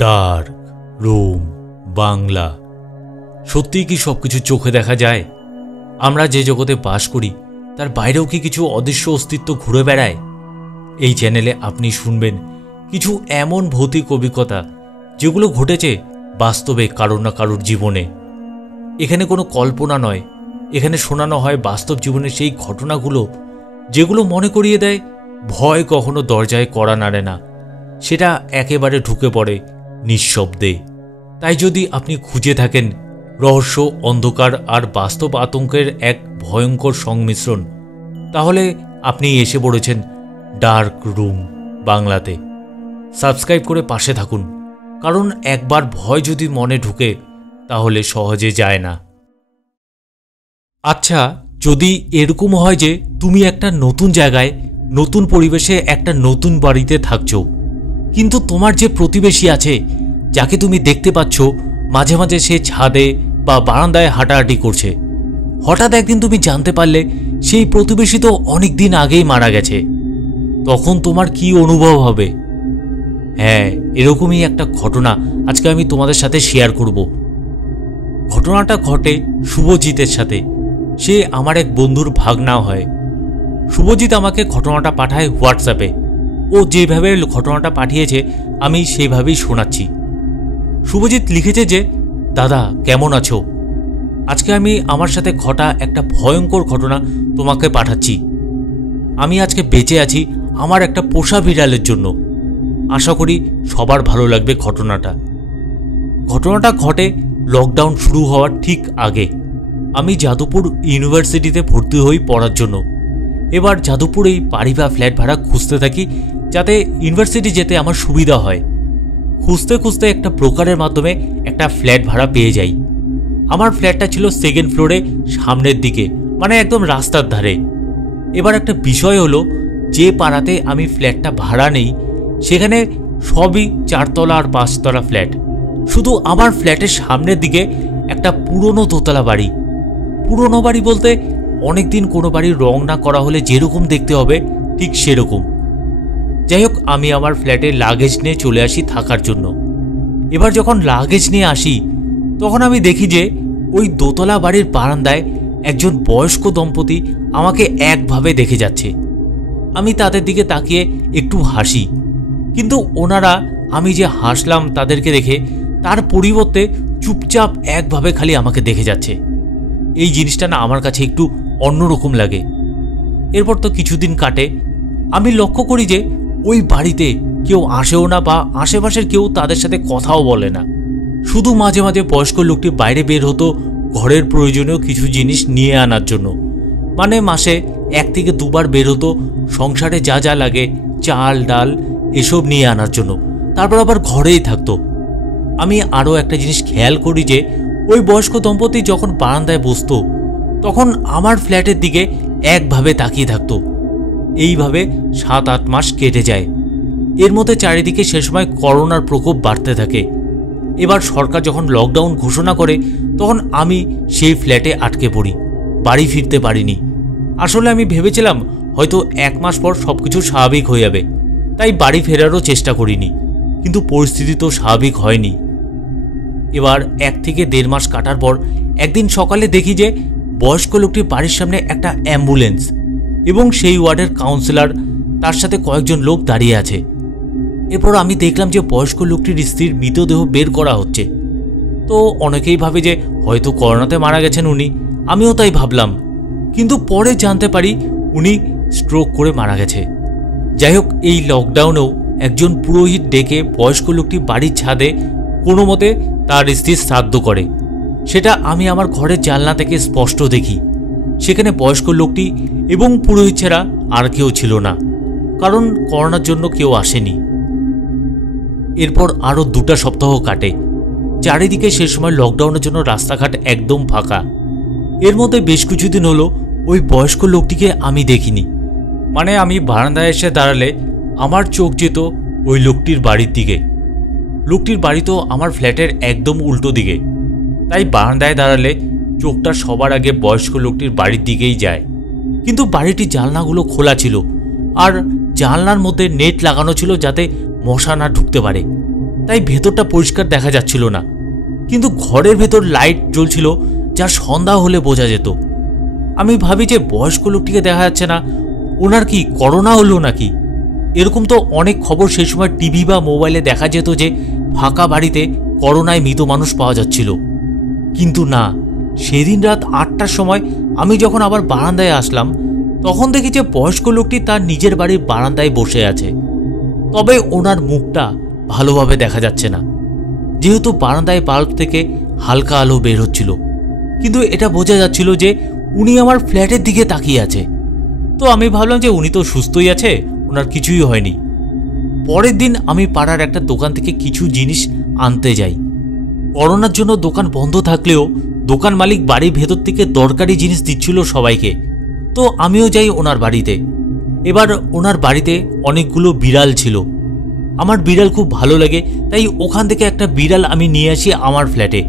Dark room Bangla. সত্যিই কি সবকিছু চোখে দেখা যায়? আমরা যে জগতে বাস করি তার বাইরেও কি কিছু অদৃশ্য অস্তিত্ব ঘুরে বেড়ায়? এই চ্যানেলে আপনি শুনবেন কিছু এমন ভৌতিক অভিজ্ঞতা যেগুলো ঘটেছে বাস্তবে কারোর না কারোর জীবনে। এখানে কোনো কল্পনা নয়, এখানে শোনানো হয় বাস্তব জীবনের সেই ঘটনাগুলো যেগুলো মনে করিয়ে দেয় ভয় কখনো দরজায় কড়া নাড়ে না, সেটা একেবারে ঢুকে পড়ে নিঃশব্দে। তাই যদি আপনি খুঁজে থাকেন রহস্য, অন্ধকার আর বাস্তব আতঙ্কের এক ভয়ঙ্কর সংমিশ্রণ, তাহলে আপনি এসে পড়েছেন ডার্ক রুম বাংলাতে। সাবস্ক্রাইব করে পাশে থাকুন, কারণ একবার ভয় যদি মনে ঢুকে তাহলে সহজে যায় না। আচ্ছা, যদি এরকম হয় যে তুমি একটা নতুন জায়গায়, নতুন পরিবেশে, একটা নতুন বাড়িতে থাকছো, কিন্তু তোমার যে প্রতিবেশী আছে, যাকে তুমি দেখতে পাচ্ছ মাঝে মাঝে সে ছাদে বা বারান্দায় হাঁটাহাঁটি করছে, হঠাৎ একদিন তুমি জানতে পারলে সেই প্রতিবেশী তো অনেক দিন আগেই মারা গেছে, তখন তোমার কি অনুভব হবে? হ্যাঁ, এরকমই একটা ঘটনা আজকে আমি তোমাদের সাথে শেয়ার করব। ঘটনাটা ঘটে শুভজিতের সাথে। সে আমার এক বন্ধুর ভাগনা হয়। শুভজিৎ আমাকে ঘটনাটা পাঠায় হোয়াটসঅ্যাপে। ও যেভাবে ঘটনাটা পাঠিয়েছে আমি সেইভাবেই শোনাচ্ছি। শুভজিৎ লিখেছে যে, দাদা কেমন আছো? আজকে আমি আমার সাথে ঘটা একটা ভয়ঙ্কর ঘটনা তোমাকে পাঠাচ্ছি। আমি আজকে বেঁচে আছি আমার একটা পোষা বিড়ালের জন্য। আশা করি সবার ভালো লাগবে ঘটনাটা। ঘটনাটা ঘটে লকডাউন শুরু হওয়ার ঠিক আগে। আমি যাদবপুর ইউনিভার্সিটিতে ভর্তি হই পড়ার জন্য। এবার যাদবপুরেই বাড়ি বা ফ্ল্যাট ভাড়া খুঁজতে থাকি, যাতে ইউনিভার্সিটি যেতে আমার সুবিধা হয়। খুঁজতে খুঁজতে একটা ব্রোকারের মাধ্যমে একটা ফ্ল্যাট ভাড়া পেয়ে যাই। আমার ফ্ল্যাটটা ছিল সেকেন্ড ফ্লোরে, সামনের দিকে, মানে একদম রাস্তার ধারে। এবার একটা বিষয় হলো, যে পাড়াতে আমি ফ্ল্যাটটা ভাড়া নেই সেখানে সবই 4 তলা আর 5 তলা ফ্ল্যাট। শুধু আমার ফ্ল্যাটের সামনের দিকে একটা পুরনো দোতলা বাড়ি। পুরনো বাড়ি বলতে অনেক দিন কোনো বাড়ির রং না করা হলে যেরকম দেখতে হবে ঠিক সেরকম। যাই হোক, আমি আমার ফ্ল্যাটে লাগেজ নিয়ে চলে আসি থাকার জন্য। এবার যখন লাগেজ নিয়ে আসি তখন আমি দেখি যে ওই দোতলা বাড়ির বারান্দায় একজন বয়স্ক দম্পতি আমাকে একভাবে দেখে যাচ্ছে। আমি তাদের দিকে তাকিয়ে একটু হাসি, কিন্তু ওনারা আমি যে হাসলাম তাদেরকে দেখে, তার পরিবর্তে চুপচাপ একভাবে খালি আমাকে দেখে যাচ্ছে। এই জিনিসটা না আমার কাছে একটু অন্যরকম লাগে। এরপর তো কিছুদিন কাটে। আমি লক্ষ্য করি যে ওই বাড়িতে কেউ আসেও না, বা আশেপাশের কেউ তাদের সাথে কথাও বলে না। শুধু মাঝে মাঝে বয়স্ক লোকটি বাইরে বের হতো ঘরের প্রয়োজনীয় কিছু জিনিস নিয়ে আনার জন্য। মানে মাসে 1 থেকে 2 বার বের হতো সংসারে যা যা লাগে, চাল ডাল এসব নিয়ে আনার জন্য, তারপর আবার ঘরেই থাকতো। আমি আরও একটা জিনিস খেয়াল করি যে ওই বয়স্ক দম্পতি যখন বারান্দায় বসতো তখন আমার ফ্ল্যাটের দিকে একভাবে তাকিয়ে থাকতো। এইভাবে 7-8 মাস কেটে যায়। এর মধ্যে চারিদিকে সে সময় করোনার প্রকোপ বাড়তে থাকে। এবার সরকার যখন লকডাউন ঘোষণা করে তখন আমি সেই ফ্ল্যাটে আটকে পড়ি, বাড়ি ফিরতে পারিনি। আসলে আমি ভেবেছিলাম হয়তো 1 মাস পর সবকিছু স্বাভাবিক হয়ে যাবে, তাই বাড়ি ফেরারও চেষ্টা করিনি। কিন্তু পরিস্থিতি তো স্বাভাবিক হয়নি। এবার 1 থেকে 1.5 মাস কাটার পর একদিন সকালে দেখি যে বয়স্ক লোকটির বাড়ির সামনে একটা অ্যাম্বুলেন্স এবং সেই ওয়ার্ডের কাউন্সিলর, তার সাথে কয়েকজন লোক দাঁড়িয়ে আছে। এরপর আমি দেখলাম যে বয়স্ক লোকটির স্ত্রীর মৃতদেহ বের করা হচ্ছে। তো অনেকেই ভাবে যে হয়তো করোনাতে মারা গেছেন উনি, আমিও তাই ভাবলাম। কিন্তু পরে জানতে পারি উনি স্ট্রোক করে মারা গেছে। যাই হোক, এই লকডাউনেও একজন পুরোহিত ডেকে বয়স্ক লোকটি বাড়ির ছাদে কোনো মতে তার স্ত্রীর শ্রাদ্ধ করে। সেটা আমি আমার ঘরের জানলা থেকে স্পষ্ট দেখি। সেখানে বয়স্ক লোকটি এবং পুরোহিত ছাড়া আর কেউ ছিল না, কারণ করোনার জন্য কেউ আসেনি। এরপর আরও 2টা সপ্তাহ কাটে। চারিদিকে সে সময় লকডাউনের জন্য রাস্তাঘাট একদম ফাঁকা। এর মধ্যে বেশ কিছুদিন হলো ওই বয়স্ক লোকটিকে আমি দেখিনি। মানে আমি বারান্দায় এসে দাঁড়ালে আমার চোখ যেত ওই লোকটির বাড়ির দিকে। লোকটির বাড়ি তো আমার ফ্ল্যাটের একদম উল্টো দিকে, তাই বারান্দায় দাঁড়ালে চোখটা সবার আগে বয়স্ক লোকটির বাড়ির দিকেই যায়। কিন্তু বাড়িটির জানলাগুলো খোলা ছিল, আর জানলার মধ্যে নেট লাগানো ছিল যাতে মশা না ঢুকতে পারে। তাই ভেতরটা পরিষ্কার দেখা যাচ্ছিল না, কিন্তু ঘরের ভেতর লাইট জ্বলছিল যা সন্ধ্যা হলে বোঝা যেত। আমি ভাবি যে বয়স্ক লোকটিকে দেখা যাচ্ছে না, ওনার কি করোনা হলো নাকি? এরকম তো অনেক খবর সেই সময় টিভি বা মোবাইলে দেখা যেত যে ফাঁকা বাড়িতে করোনায় মৃত মানুষ পাওয়া যাচ্ছিল। কিন্তু না, সেদিন রাত 8টার সময় আমি যখন আবার বারান্দায় আসলাম, তখন দেখি যে বয়স্ক লোকটি তার নিজের বাড়ির বারান্দায় বসে আছে। তবে ওনার মুখটা ভালোভাবে দেখা যাচ্ছে না, যেহেতু বারান্দায় বাল্ব থেকে হালকা আলো বের হচ্ছিল, কিন্তু এটা বোঝা যাচ্ছিল যে উনি আমার ফ্ল্যাটের দিকে তাকিয়ে আছে। তো আমি ভাবলাম যে উনি তো সুস্থই আছে, ওনার কিছুই হয়নি। পরের দিন আমি পাড়ার একটা দোকান থেকে কিছু জিনিস আনতে যাই। করোনার জন্য দোকান বন্ধ থাকলেও দোকান মালিক বাড়ির ভেতর থেকে দরকারি জিনিস দিচ্ছিল সবাইকে। তো আমিও যাই ওনার বাড়িতে। এবার ওনার বাড়িতে অনেকগুলো বিড়াল ছিল। আমার বিড়াল খুব ভালো লাগে, তাই ওখান থেকে একটা বিড়াল আমি নিয়ে আসি আমার ফ্ল্যাটে।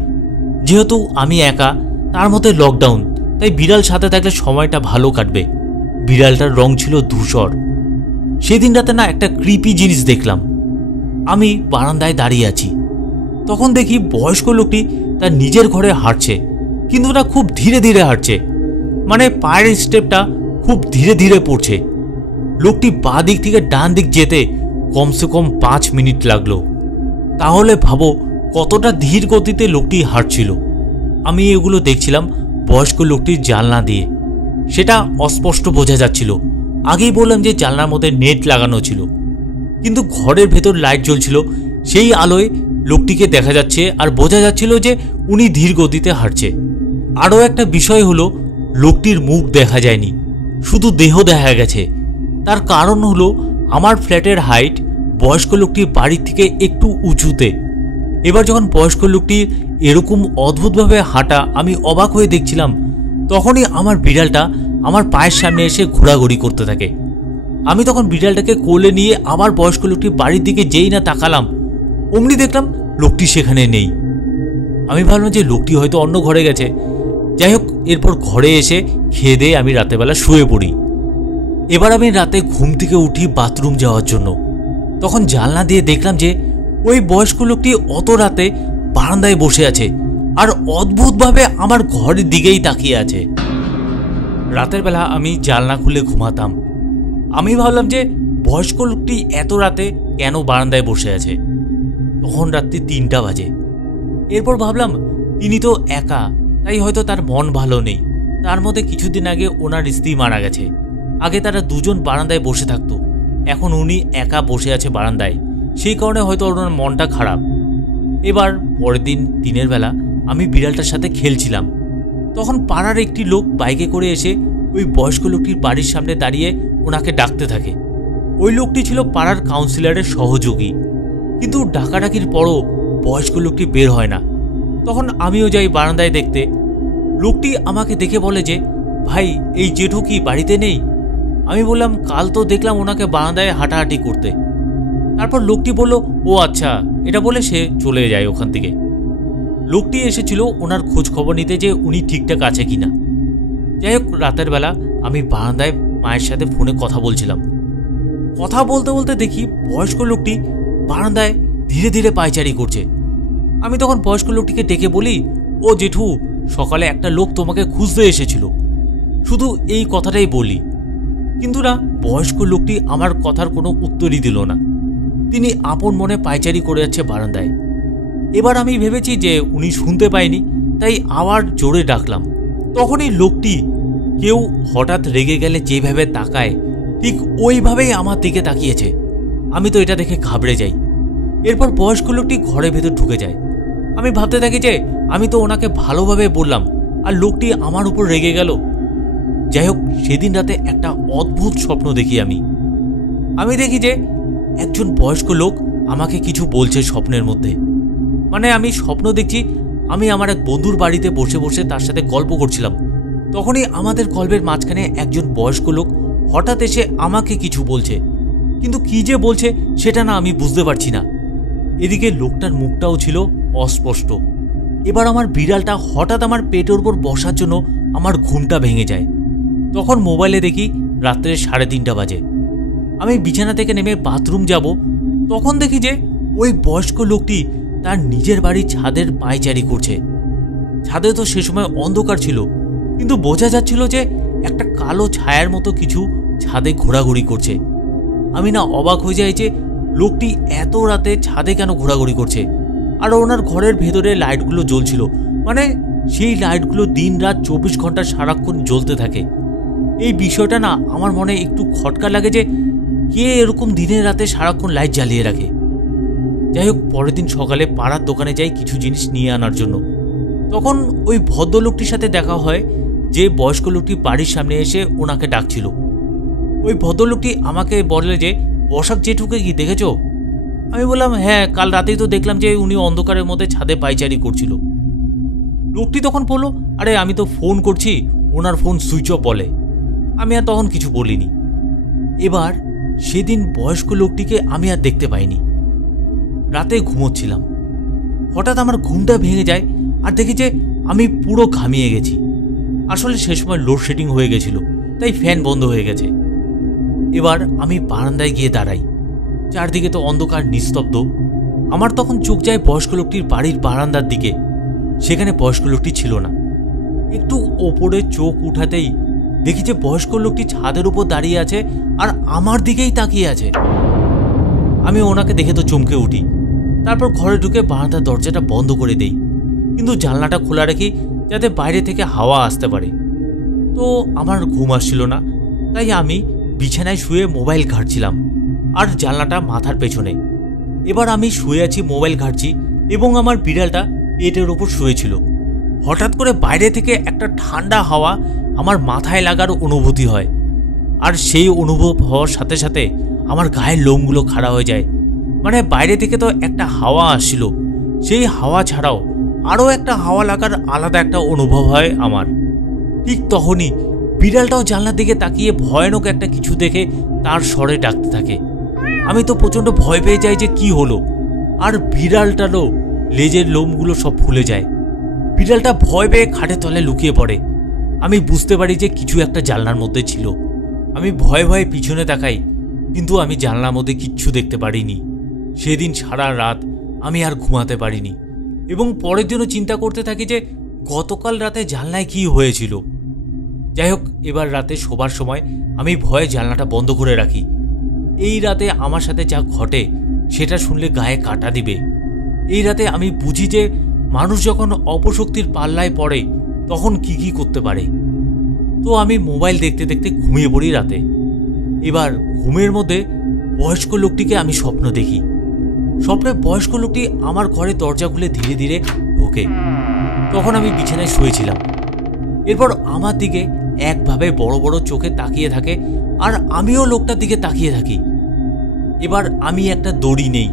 যেহেতু আমি একা, তার মধ্যে লকডাউন, তাই বিড়াল সাথে থাকলে সময়টা ভালো কাটবে। বিড়ালটার রং ছিল ধূসর। সেদিন রাতে না একটা ক্রিপি জিনিস দেখলাম। আমি বারান্দায় দাঁড়িয়ে আছি, তখন দেখি বয়স্ক লোকটি তার নিজের ঘরে হাঁটছে, কিন্তু না খুব ধীরে ধীরে হাঁটছে, মানে পায়ের স্টেপটা খুব ধীরে ধীরে পড়ছে। লোকটি বাঁ দিক থেকে ডান দিক যেতে কমসে কম 5 মিনিট লাগলো। তাহলে ভাবো কতটা ধীর গতিতে লোকটি হাঁটছিল। আমি এগুলো দেখছিলাম বয়স্ক লোকটির জানলা দিয়ে, সেটা অস্পষ্ট বোঝা যাচ্ছিল। আগেই বললাম যে জানলার মধ্যে নেট লাগানো ছিল, কিন্তু ঘরের ভেতর লাইট জ্বলছিল, সেই আলোয় লোকটিকে দেখা যাচ্ছে আর বোঝা যাচ্ছিল যে উনি ধীর গতিতে হাঁটছে। আরও একটা বিষয় হলো, লোকটির মুখ দেখা যায়নি, শুধু দেহ দেখা গেছে। তার কারণ হলো আমার ফ্ল্যাটের হাইট বয়স্ক লোকটির বাড়ির থেকে একটু উঁচুতে। এবার যখন বয়স্ক লোকটির এরকম অদ্ভুতভাবে হাঁটা আমি অবাক হয়ে দেখছিলাম, তখনই আমার বিড়ালটা আমার পায়ের সামনে এসে ঘোরাঘুরি করতে থাকে। আমি তখন বিড়ালটাকে কোলে নিয়ে আবার বয়স্ক লোকটির বাড়ির দিকে যেই না তাকালাম, অমনি দেখলাম লোকটি সেখানে নেই। আমি ভাবলাম যে লোকটি হয়তো অন্য ঘরে গেছে। যাই হোক, এরপর ঘরে এসে খেয়ে দিয়ে আমি রাতেরবেলা শুয়ে পড়ি। এবার আমি রাতে ঘুম থেকে উঠি বাথরুম যাওয়ার জন্য। তখন জানলা দিয়ে দেখলাম যে ওই বয়স্ক লোকটি অত রাতে বারান্দায় বসে আছে আর অদ্ভুতভাবে আমার ঘরের দিকেই তাকিয়ে আছে। রাতের বেলা আমি জানলা খুলে ঘুমাতাম। আমি ভাবলাম যে বয়স্ক লোকটি এত রাতে কেন বারান্দায় বসে আছে। তখন রাত্রি 3টা বাজে। এরপর ভাবলাম তিনি তো একা, তাই হয়তো তার মন ভালো নেই। তার মধ্যে কিছুদিন আগে ওনার স্ত্রী মারা গেছে। আগে তারা দুজন বারান্দায় বসে থাকতো, এখন উনি একা বসে আছে বারান্দায়, সেই কারণে হয়তো ওনার মনটা খারাপ। এবার পরের দিন দিনের বেলা আমি বিড়ালটার সাথে খেলছিলাম। তখন পাড়ার একটি লোক বাইকে করে এসে ওই বয়স্ক লোকটির বাড়ির সামনে দাঁড়িয়ে ওনাকে ডাকতে থাকে। ওই লোকটি ছিল পাড়ার কাউন্সিলরের সহযোগী, কিন্তু ডাকাডাকির পরও বয়স্ক লোকটি বের হয় না। তখন আমিও যাই বারান্দায় দেখতে। লোকটি আমাকে দেখে বলে যে, ভাই এই জেঠু কি বাড়িতে নেই? আমি বললাম, কাল তো দেখলাম ওনাকে বারান্দায় হাঁটাহাঁটি করতে। তারপর লোকটি বলল, ও আচ্ছা, এটা বলে সে চলে যায় ওখান থেকে। লোকটি এসেছিল ওনার খোঁজ খবর নিতে যে উনি ঠিকঠাক আছে কিনা। যাই হোক, রাতের বেলা আমি বারান্দায় মায়ের সাথে ফোনে কথা বলছিলাম। কথা বলতে বলতে দেখি বয়স্ক লোকটি বারান্দায় ধীরে ধীরে পায়চারি করছে। আমি তখন বয়স্ক লোকটিকে ডেকে বলি, ও জেঠু, সকালে একটা লোক তোমাকে খুঁজতে এসেছিল, শুধু এই কথাটাই বলি। কিন্তু না, বয়স্ক লোকটি আমার কথার কোনো উত্তরই দিল না। তিনি আপন মনে পায়চারি করে যাচ্ছে বারান্দায়। এবার আমি ভেবেছি যে উনি শুনতে পায়নি, তাই আবার জোরে ডাকলাম। তখনই লোকটি কেউ হঠাৎ রেগে গেলে যেভাবে তাকায় ঠিক ওইভাবেই আমার দিকে তাকিয়েছে। আমি তো এটা দেখে ঘাবড়ে যাই। এরপর বয়স্ক লোকটি ঘরের ভেতর ঢুকে যায়। আমি ভাবতে থাকি যে আমি তো ওনাকে ভালোভাবে বললাম, আর লোকটি আমার উপর রেগে গেল। যাই হোক, সেদিন রাতে একটা অদ্ভুত স্বপ্ন দেখি আমি দেখি যে একজন বয়স্ক লোক আমাকে কিছু বলছে স্বপ্নের মধ্যে। মানে আমি স্বপ্ন দেখছি আমি আমার এক বন্ধুর বাড়িতে বসে বসে তার সাথে গল্প করছিলাম। তখনই আমাদের গল্পের মাঝখানে একজন বয়স্ক লোক হঠাৎ এসে আমাকে কিছু বলছে, কিন্তু কি যে বলছে সেটা না আমি বুঝতে পারছি না। এদিকে লোকটার মুখটাও ছিল অস্পষ্ট। এবার আমার বিড়ালটা হঠাৎ আমার পেটের উপর বসার জন্য আমার ঘুমটা ভেঙে যায়। তখন মোবাইলে দেখি রাত্রে 3:30 বাজে। আমি বিছানা থেকে নেমে বাথরুম যাব, তখন দেখি যে ওই বয়স্ক লোকটি তার নিজের বাড়ির ছাদের পায়চারি করছে। ছাদে তো সে সময় অন্ধকার ছিল, কিন্তু বোঝা যাচ্ছিল যে একটা কালো ছায়ার মতো কিছু ছাদে ঘোরাঘুরি করছে। আমি না অবাক হয়ে যাই যে লোকটি এত রাতে ছাদে কেন ঘোরাঘুরি করছে। আর ওনার ঘরের ভেতরে লাইটগুলো জ্বলছিল, মানে সেই লাইটগুলো দিন রাত 24 ঘন্টা সারাক্ষণ জ্বলতে থাকে। এই বিষয়টা না আমার মনে একটু খটকা লাগে যে কে এরকম দিনের রাতে সারাক্ষণ লাইট জ্বালিয়ে রাখে। যাই হোক, পরের দিন সকালে পাড়ার দোকানে যাই কিছু জিনিস নিয়ে আনার জন্য। তখন ওই ভদ্রলোকটির সাথে দেখা হয়, যে বয়স্ক লোকটি বাড়ির সামনে এসে ওনাকে ডাকছিল। ওই ভদ্রলোকটি আমাকে বলে যে, বসাক জেঠুকে কি দেখেছো? আমি বললাম, হ্যাঁ, কাল রাতেই তো দেখলাম যে উনি অন্ধকারের মধ্যে ছাদে পায়চারি করছিল। লোকটি তখন বলল, আরে আমি তো ফোন করছি, ওনার ফোন সুইচ অফ বলে। আমি আর তখন কিছু বলিনি। এবার সেদিন বয়স্ক লোকটিকে আমি আর দেখতে পাইনি। রাতে ঘুমোচ্ছিলাম, হঠাৎ আমার ঘুমটা ভেঙে যায় আর দেখি যে আমি পুরো ঘামিয়ে গেছি। আসলে সে সময় লোডশেডিং হয়ে গেছিল, তাই ফ্যান বন্ধ হয়ে গেছে। এবার আমি বারান্দায় গিয়ে দাঁড়াই, চারদিকে তো অন্ধকার নিস্তব্ধ। আমার তখন চোখ যায় বয়স্ক লোকটির বাড়ির বারান্দার দিকে। সেখানে বয়স্ক লোকটি ছিল না। একটু ওপরে চোখ উঠাতেই দেখি যে বয়স্ক লোকটি ছাদের উপর দাঁড়িয়ে আছে আর আমার দিকেই তাকিয়ে আছে। আমি ওনাকে দেখে তো চমকে উঠি। তারপর ঘরে ঢুকে বারান্দার দরজাটা বন্ধ করে দেই, কিন্তু জানলাটা খোলা রাখি যাতে বাইরে থেকে হাওয়া আসতে পারে। তো আমার ঘুম আসছিল না, তাই আমি বিছানায় শুয়ে মোবাইল ঘাঁটছিলাম আর জানলাটা মাথার পেছনে। এবার আমি শুয়ে আছি, মোবাইল ঘাঁটছি এবং আমার বিড়ালটা পেটের ওপর শুয়েছিল। হঠাৎ করে বাইরে থেকে একটা ঠান্ডা হাওয়া আমার মাথায় লাগার অনুভূতি হয়, আর সেই অনুভব হওয়ার সাথে সাথে আমার গায়ের লোমগুলো খাড়া হয়ে যায়। মানে বাইরে থেকে তো একটা হাওয়া আসছিল, সেই হাওয়া ছাড়াও আরও একটা হাওয়া লাগার আলাদা একটা অনুভব হয় আমার। ঠিক তখনই বিড়ালটাও জানলার দিকে তাকিয়ে ভয়ানক একটা কিছু দেখে তার স্বরে ডাকতে থাকে। আমি তো প্রচণ্ড ভয় পেয়ে যাই যে কি হলো, আর বিড়ালটারও লেজের লোমগুলো সব ফুলে যায়। বিড়ালটা ভয় পেয়ে খাটের তলে লুকিয়ে পড়ে। আমি বুঝতে পারি যে কিছু একটা জানলার মধ্যে ছিল। আমি ভয়ে ভয়ে পিছনে তাকাই, কিন্তু আমি জানলার মধ্যে কিচ্ছু দেখতে পারিনি। সেদিন সারা রাত আমি আর ঘুমাতে পারিনি এবং পরের দিনও চিন্তা করতে থাকি যে গতকাল রাতে জানলায় কি হয়েছিল। যাই হোক, এবার রাতে শোবার সময় আমি ভয়ে জানলাটা বন্ধ করে রাখি। এই রাতে আমার সাথে যা ঘটে সেটা শুনলে গায়ে কাঁটা দিবে। এই রাতে আমি বুঝি যে মানুষ যখন অপশক্তির পাল্লায় পড়ে তখন কি কি করতে পারে। তো আমি মোবাইল দেখতে দেখতে ঘুমিয়ে পড়ি রাতে। এবার ঘুমের মধ্যে বয়স্ক লোকটিকে আমি স্বপ্ন দেখি। স্বপ্নে বয়স্ক লোকটি আমার ঘরের দরজা খুলে ধীরে ধীরে ঢোকে। তখন আমি বিছানায় শুয়েছিলাম। এরপর আমার দিকে একভাবে বড় বড় চোখে তাকিয়ে থাকে আর আমিও লোকটার দিকে তাকিয়ে থাকি। এবার আমি একটা দড়ি নেই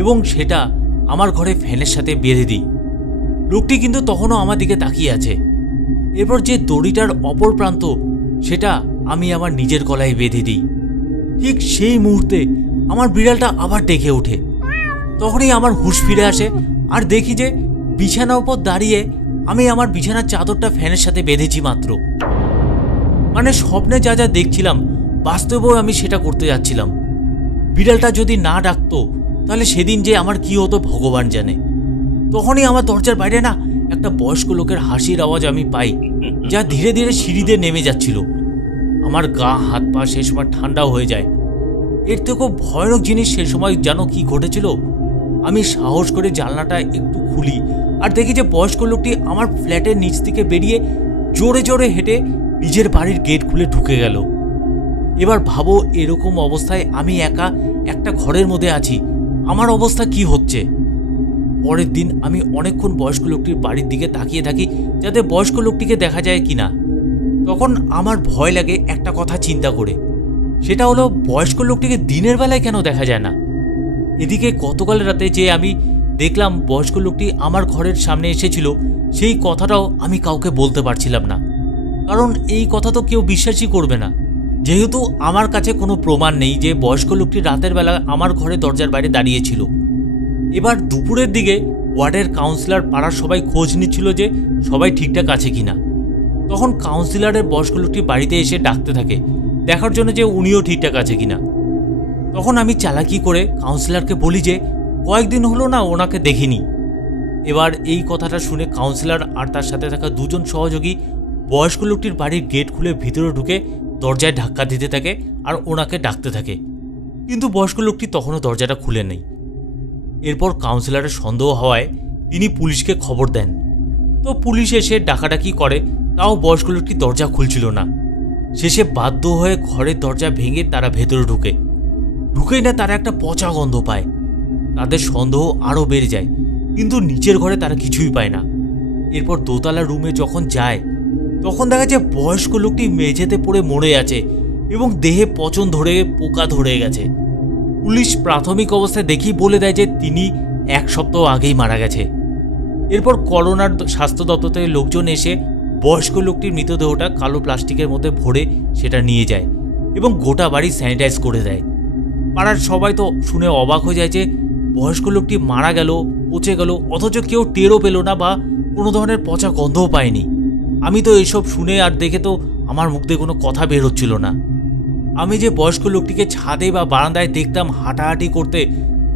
এবং সেটা আমার ঘরে ফ্যানের সাথে বেঁধে দিই। লোকটি কিন্তু তখনও আমার দিকে তাকিয়ে আছে। এরপর যে দড়িটার অপর প্রান্ত সেটা আমি আমার নিজের গলায় বেঁধে দিই। ঠিক সেই মুহূর্তে আমার বিড়ালটা আবার ডেকে ওঠে। তখনই আমার হুঁশ ফিরে আসে আর দেখি যে বিছানার উপর দাঁড়িয়ে আমি আমার বিছানার চাদরটা ফ্যানের সাথে বেঁধেছি মাত্র। মানে স্বপ্নে যা যা দেখছিলাম বাস্তবেও আমি সেটা করতে যাচ্ছিলাম। বিড়ালটা যদি না ডাকতো তাহলে সেদিন যে আমার কি হতো ভগবান জানে। তখনই আমার দরজার বাইরে না একটা বয়স্ক লোকের হাসির আওয়াজ আমি পাই, যা ধীরে ধীরে সিঁড়ি দিয়ে নেমে যাচ্ছিল। আমার গা হাত পা সে সময় ঠান্ডাও হয়ে যায়। এর থেকেও ভয়ানক জিনিস সে সময় জানো কি ঘটেছিল? আমি সাহস করে জানলাটা একটু খুলি আর দেখি যে বয়স্ক লোকটি আমার ফ্ল্যাটের নিচ থেকে বেরিয়ে জোরে জোরে হেঁটে নিজের বাড়ির গেট খুলে ঢুকে গেল। এবার ভাবো, এরকম অবস্থায় আমি একা একটা ঘরের মধ্যে আছি, আমার অবস্থা কি হচ্ছে। পরের দিন আমি অনেকক্ষণ বয়স্ক লোকটির বাড়ির দিকে তাকিয়ে থাকি যাতে বয়স্ক লোকটিকে দেখা যায় কিনা। তখন আমার ভয় লাগে একটা কথা চিন্তা করে, সেটা হলো বয়স্ক লোকটিকে দিনের বেলায় কেন দেখা যায় না। এদিকে গতকাল রাতে যে আমি দেখলাম বয়স্ক লোকটি আমার ঘরের সামনে এসেছিল, সেই কথাটাও আমি কাউকে বলতে পারছিলাম না, কারণ এই কথা তো কেউ বিশ্বাসই করবে না, যেহেতু আমার কাছে কোনো প্রমাণ নেই যে বয়স্ক লোকটি রাতের বেলা আমার ঘরের দরজার বাইরে দাঁড়িয়েছিল। এবার দুপুরের দিকে ওয়ার্ডের কাউন্সিলর পাড়ার সবাই খোঁজ নিচ্ছিল যে সবাই ঠিকঠাক আছে কিনা। তখন কাউন্সিলরের বয়স্ক লোকটি বাড়িতে এসে ডাকতে থাকে দেখার জন্য যে উনিও ঠিকঠাক আছে কিনা। তখন আমি চালাকি করে কাউন্সিলরকে বলি যে কয়েকদিন হলো না ওনাকে দেখিনি। এবার এই কথাটা শুনে কাউন্সিলর আর তার সাথে থাকা দুজন সহযোগী বয়স্ক লোকটির বাড়ির গেট খুলে ভিতরে ঢুকে দরজায় ধাক্কা দিতে থাকে আর ওনাকে ডাকতে থাকে, কিন্তু বয়স্ক লোকটি তখনও দরজাটা খুলে নেই। এরপর কাউন্সিলরের সন্দেহ হওয়ায় তিনি পুলিশকে খবর দেন। তো পুলিশ এসে ডাকাডাকি করে, তাও বয়স্ক লোকটি দরজা খুলছিল না। শেষে বাধ্য হয়ে ঘরের দরজা ভেঙে তারা ভেতরে ঢুকেই না তারা একটা পচা গন্ধ পায়। তাদের সন্দেহ আরও বেড়ে যায়, কিন্তু নিচের ঘরে তারা কিছুই পায় না। এরপর দোতলা রুমে যখন যায় তখন দেখা যায় বয়স্ক লোকটি মেঝেতে পড়ে মরে আছে এবং দেহে পচন ধরে পোকা ধরে গেছে। পুলিশ প্রাথমিক অবস্থায় দেখেই বলে দেয় যে তিনি 1 সপ্তাহ আগেই মারা গেছে। এরপর করোনার স্বাস্থ্য দপ্তর থেকে লোকজন এসে বয়স্ক লোকটির মৃতদেহটা কালো প্লাস্টিকের মধ্যে ভরে সেটা নিয়ে যায় এবং গোটা বাড়ি স্যানিটাইজ করে দেয়। পাড়ার সবাই তো শুনে অবাক হয়ে যায় যে বয়স্ক লোকটি মারা গেল, পচে গেল, অথচ কেউ টেরও পেল না বা কোনো ধরনের পচা গন্ধও পায়নি। আমি তো এসব শুনে আর দেখে তো আমার মুখ দিয়ে কোনো কথা বের হচ্ছিল না। আমি যে বয়স্ক লোকটিকে ছাদে বা বারান্দায় দেখতাম হাঁটাহাঁটি করতে,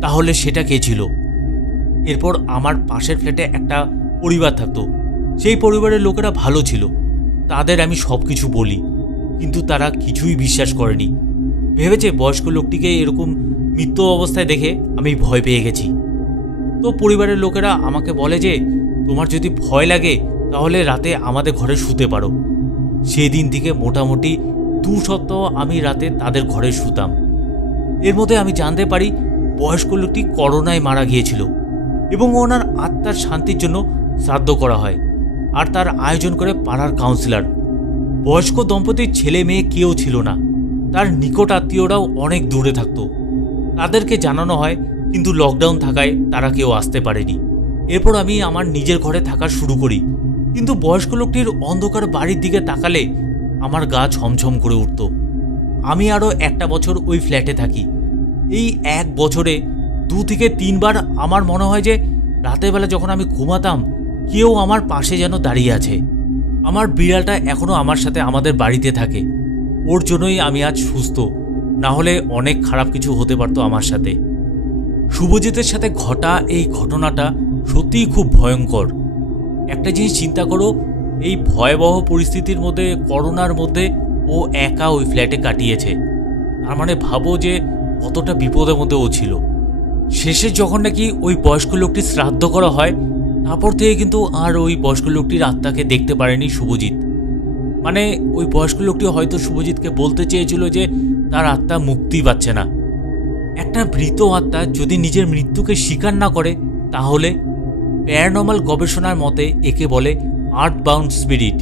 তাহলে সেটা কে ছিল? এরপর আমার পাশের ফ্ল্যাটে একটা পরিবার থাকতো। সেই পরিবারের লোকেরা ভালো ছিল, তাদের আমি সব কিছু বলি, কিন্তু তারা কিছুই বিশ্বাস করেনি। ভেবেছে বয়স্ক লোকটিকে এরকম মৃত্যু অবস্থায় দেখে আমি ভয় পেয়ে গেছি। তো পরিবারের লোকেরা আমাকে বলে যে তোমার যদি ভয় লাগে তাহলে রাতে আমাদের ঘরে শুতে পারো। সেদিন থেকে মোটামুটি 2 সপ্তাহ আমি রাতে তাদের ঘরে শুতাম। এর মধ্যে আমি জানতে পারি বয়স্ক লোকটি করোনায় মারা গিয়েছিল এবং ওনার আত্মার শান্তির জন্য শ্রাদ্ধ করা হয়, আর তার আয়োজন করে পাড়ার কাউন্সিলর। বয়স্ক দম্পতির ছেলে মেয়ে কেউ ছিল না, তার নিকট আত্মীয়রাও অনেক দূরে থাকতো। তাদেরকে জানানো হয়, কিন্তু লকডাউন থাকায় তারা কেউ আসতে পারেনি। এরপর আমি আমার নিজের ঘরে থাকা শুরু করি, কিন্তু বয়স্ক লোকটির অন্ধকার বাড়ির দিকে তাকালে আমার গা ছমছম করে উঠত। আমি আরও 1 বছর ওই ফ্ল্যাটে থাকি। এই 1 বছরে 2 থেকে 3 বার আমার মনে হয় যে রাতের বেলা যখন আমি ঘুমাতাম কেউ আমার পাশে যেন দাঁড়িয়ে আছে। আমার বিড়ালটা এখনও আমার সাথে আমাদের বাড়িতে থাকে, ওর জন্যই আমি আজ সুস্থ, না হলে অনেক খারাপ কিছু হতে পারতো আমার সাথে। শুভজিতের সাথে ঘটা এই ঘটনাটা সত্যিই খুব ভয়ঙ্কর। একটা জিনিস চিন্তা করো, এই ভয়াবহ পরিস্থিতির মধ্যে, করোনার মধ্যে ও একা ওই ফ্ল্যাটে কাটিয়েছে। তার মানে ভাবো যে কতটা বিপদের মধ্যে ও ছিল। শেষে যখন নাকি ওই বয়স্ক লোকটির শ্রাদ্ধ করা হয়, তারপর থেকে কিন্তু আর ওই বয়স্ক লোকটির আত্মাকে দেখতে পারেনি শুভজিৎ। মানে ওই বয়স্ক লোকটি হয়তো শুভজিৎকে বলতে চেয়েছিল যে তার আত্মা মুক্তি পাচ্ছে না। একটা মৃত আত্মা যদি নিজের মৃত্যুকে স্বীকার না করে, তাহলে প্যারানর্মাল গবেষণার মতে একে বলে আর্থবাউন্ড স্পিরিট।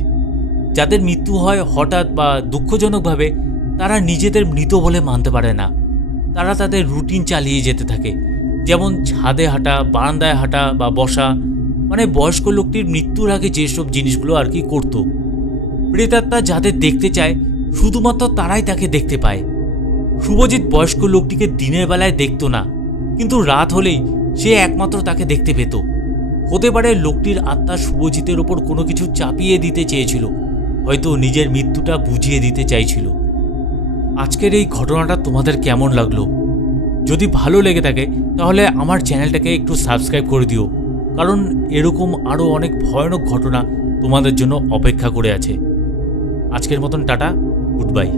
যাদের মৃত্যু হয় হঠাৎ বা দুঃখজনকভাবে, তারা নিজেদের মৃত বলে মানতে পারে না। তারা তাদের রুটিন চালিয়ে যেতে থাকে, যেমন ছাদে হাঁটা, বারান্দায় হাঁটা বা বসা, মানে বয়স্ক লোকটির মৃত্যুর আগে যেসব জিনিসগুলো আর কি করত। প্রেতাত্মা যাদের দেখতে চায় শুধুমাত্র তারাই তাকে দেখতে পায়। শুভজিৎ বয়স্ক লোকটিকে দিনের বেলায় দেখত না, কিন্তু রাত হলেই সে একমাত্র তাকে দেখতে পেত। হতে পারে লোকটির আত্মা শুভজিতের ওপর কোনো কিছু চাপিয়ে দিতে চেয়েছিল, হয়তো নিজের মৃত্যুটা বুঝিয়ে দিতে চাইছিল। আজকের এই ঘটনাটা তোমাদের কেমন লাগলো? যদি ভালো লেগে থাকে তাহলে আমার চ্যানেলটাকে একটু সাবস্ক্রাইব করে দিও, কারণ এরকম আরও অনেক ভয়ানক ঘটনা তোমাদের জন্য অপেক্ষা করে আছে। আজকের মতন টাটা, গুড বাই।